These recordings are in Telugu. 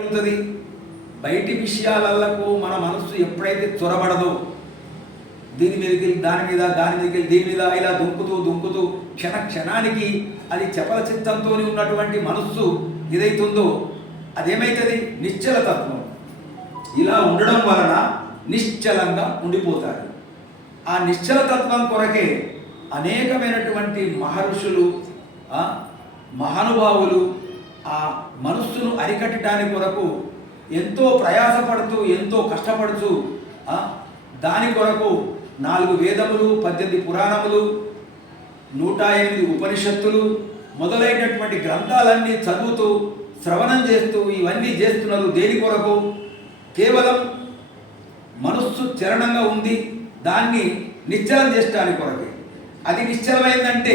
అవుతుంది. బయటి విషయాలకు మన మనస్సు ఎప్పుడైతే చొరబడదో, దీని మీదకి దాని మీద, దాని మీదకి దీని మీద ఇలా దుంకుతూ క్షణానికి అది చపల చిత్తంతో ఉన్నటువంటి మనస్సు ఏదైతుందో అదేమైతుంది? నిశ్చల తత్వం. ఇలా ఉండడం వలన నిశ్చలంగా ఉండిపోతారు. ఆ నిశ్చల తత్వం కొరకే అనేకమైనటువంటి మహర్షులు, మహానుభావులు ఆ మనస్సును అరికట్టడానికి కొరకు ఎంతో ప్రయాసపడుతూ, ఎంతో కష్టపడుతూ దాని కొరకు 4 వేదములు, 18 పురాణములు, 108 ఉపనిషత్తులు మొదలైనటువంటి గ్రంథాలన్నీ చదువుతూ, శ్రవణం చేస్తూ ఇవన్నీ చేస్తున్నారు. దేని కొరకు? కేవలం మనస్సు చరణంగా ఉంది, దాన్ని నిశ్చలం చేయడానికి కొరకే. అది నిశ్చలమైందంటే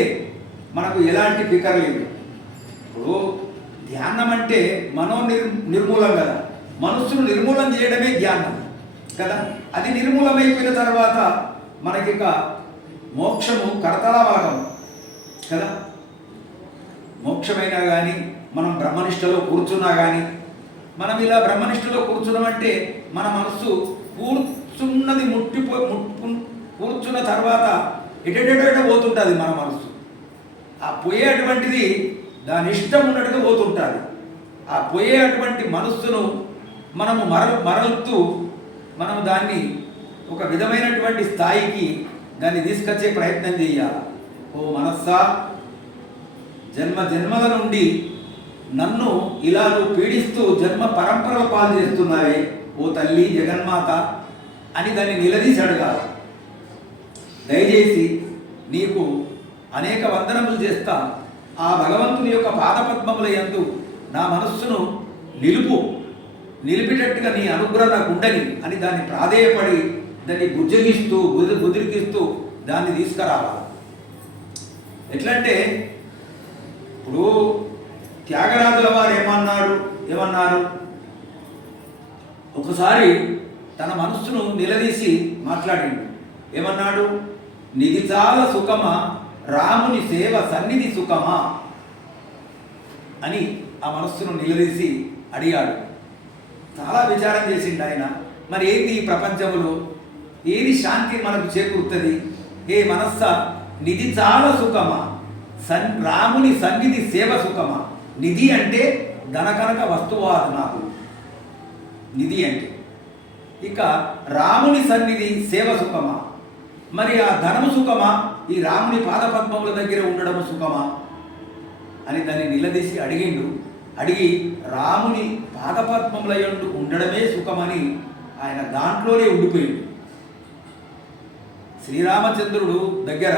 మనకు ఎలాంటి ఫికర్ లేదు. ఇప్పుడు ధ్యానం అంటే నిర్మూలం కదా, మనస్సును నిర్మూలం చేయడమే ధ్యానం కదా. అది నిర్మూలమైపోయిన తర్వాత మనకిక మోక్షము కరతలామలకం కదా. మోక్షమైనా కానీ మనం బ్రహ్మనిష్టలో కూర్చున్నా కానీ, మనం ఇలా బ్రహ్మనిష్టలో కూర్చున్నామంటే మన మనస్సు కూర్చున్నది కూర్చున్న తర్వాత ఎటెటెట పోతుంటుంది మన మనస్సు. ఆ పోయేటువంటిది దాని ఇష్టం ఉన్నట్టుగా పోతుంటుంది. ఆ పోయేటువంటి మనస్సును మనము మరలుతూ మనం దాన్ని ఒక విధమైనటువంటి స్థాయికి దాన్ని తీసుకొచ్చే ప్రయత్నం చేయాలి. ఓ మనస్సా, జన్మల నుండి నన్ను ఇలా నువ్వు పీడిస్తూ జన్మ పరంపరల పాలు చేస్తున్నావే ఓ తల్లి జగన్మాత అని దాన్ని నిలదీసి అడగాలి. దయచేసి నీకు అనేక వందనములు చేస్తా, ఆ భగవంతుని యొక్క పాదపద్మముల యందు నా మనస్సును నిలిపేటట్టుగా నీ అనుగ్రహం నాకు ఉండని అని దాన్ని ప్రాధేయపడి దాన్ని బుద్ధిరికిస్తూ దాన్ని తీసుకురావాలి. ఎట్లంటే ఇప్పుడు త్యాగరాజుల వారు ఏమన్నారు? ఒకసారి తన మనస్సును నిలదీసి మాట్లాడిండు. ఏమన్నాడు? నిధి చాలా సుఖమా, రాముని సేవ సన్నిధి సుఖమా అని ఆ మనస్సును నిలదీసి అడిగాడు. చాలా విచారం చేసిండు ఆయన. మరి ఏంది ఈ ప్రపంచంలో, ఏది శాంతి మనకు చేకూరుతుంది? ఏ మనస్స, నిధి చాలా సుఖమా, రాముని సన్నిధి సేవ సుఖమా? నిధి అంటే ధనకనక వస్తువాదు నాకు నిధి అంటే. ఇక రాముని సన్నిధి సేవ సుఖమా? మరి ఆ ధనము సుఖమా, ఈ రాముని పాదపద్మముల దగ్గర ఉండడము సుఖమా అని దాన్ని నిలదీసి అడిగి రాముని పాదపద్మముల యందు ఉండడమే సుఖమని ఆయన దాంట్లోనే ఉండిపోయింది. శ్రీరామచంద్రుడు దగ్గర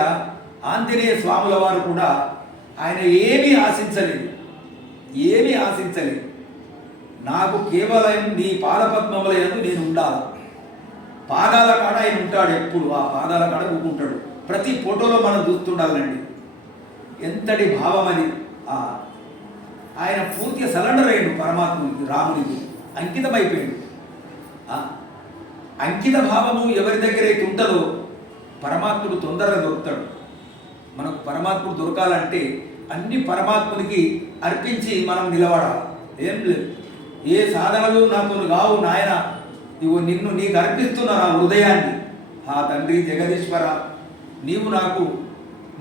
ఆంజనేయ స్వాముల వారు కూడా ఆయన ఏమీ ఆశించలేదు. నాకు కేవలం నీ పాదపద్మముల యందు నేను ఉండాలి. పాదాల కాడ ఆయన ఉంటాడు, ఎప్పుడు ఆ పాదాల కాడ ఊకుంటాడు. ప్రతి ఫోటోలో మనం చూస్తుండాలండి. ఎంతటి భావం అది! ఆయన పూర్తిగా సరెండర్ అయ్యాడు పరమాత్మునికి, రామునికి అంకితమైపోయాడు. అంకిత భావము ఎవరి దగ్గర అయితే ఉంటుందో పరమాత్ముడు తొందరగా దొరుకుతాడు. మనకు పరమాత్ముడు దొరకాలంటే అన్ని పరమాత్మునికి అర్పించి మనం నిలబడాలి. ఏం లేదు, ఏ సాధనలు నాతో కావు నాయన, ఇవో నీకు అర్పిస్తున్నా నా హృదయాన్ని. ఆ తండ్రి జగదీశ్వర, నీవు నాకు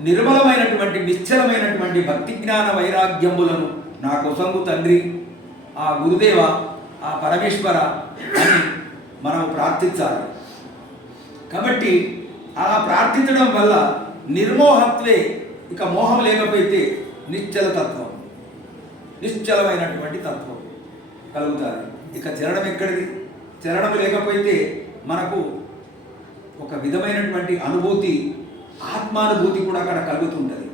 నిర్మలమైనటువంటి నిశ్చలమైనటువంటి భక్తి జ్ఞాన వైరాగ్యములను నా కొసంగు తండ్రి, ఆ గురుదేవ, ఆ పరమేశ్వర అని మనం ప్రార్థించాలి. కాబట్టి అలా ప్రార్థించడం వల్ల నిర్మోహత్వే, ఇక మోహం లేకపోతే నిశ్చలమైనటువంటి తత్వం కలుగుతుంది. ఇక చరణం ఎక్కడిది? చరణం లేకపోతే మనకు ఒక విధమైనటువంటి అనుభూతి, ఆత్మానుభూతి కూడా అక్కడ కలుగుతుంటుంది.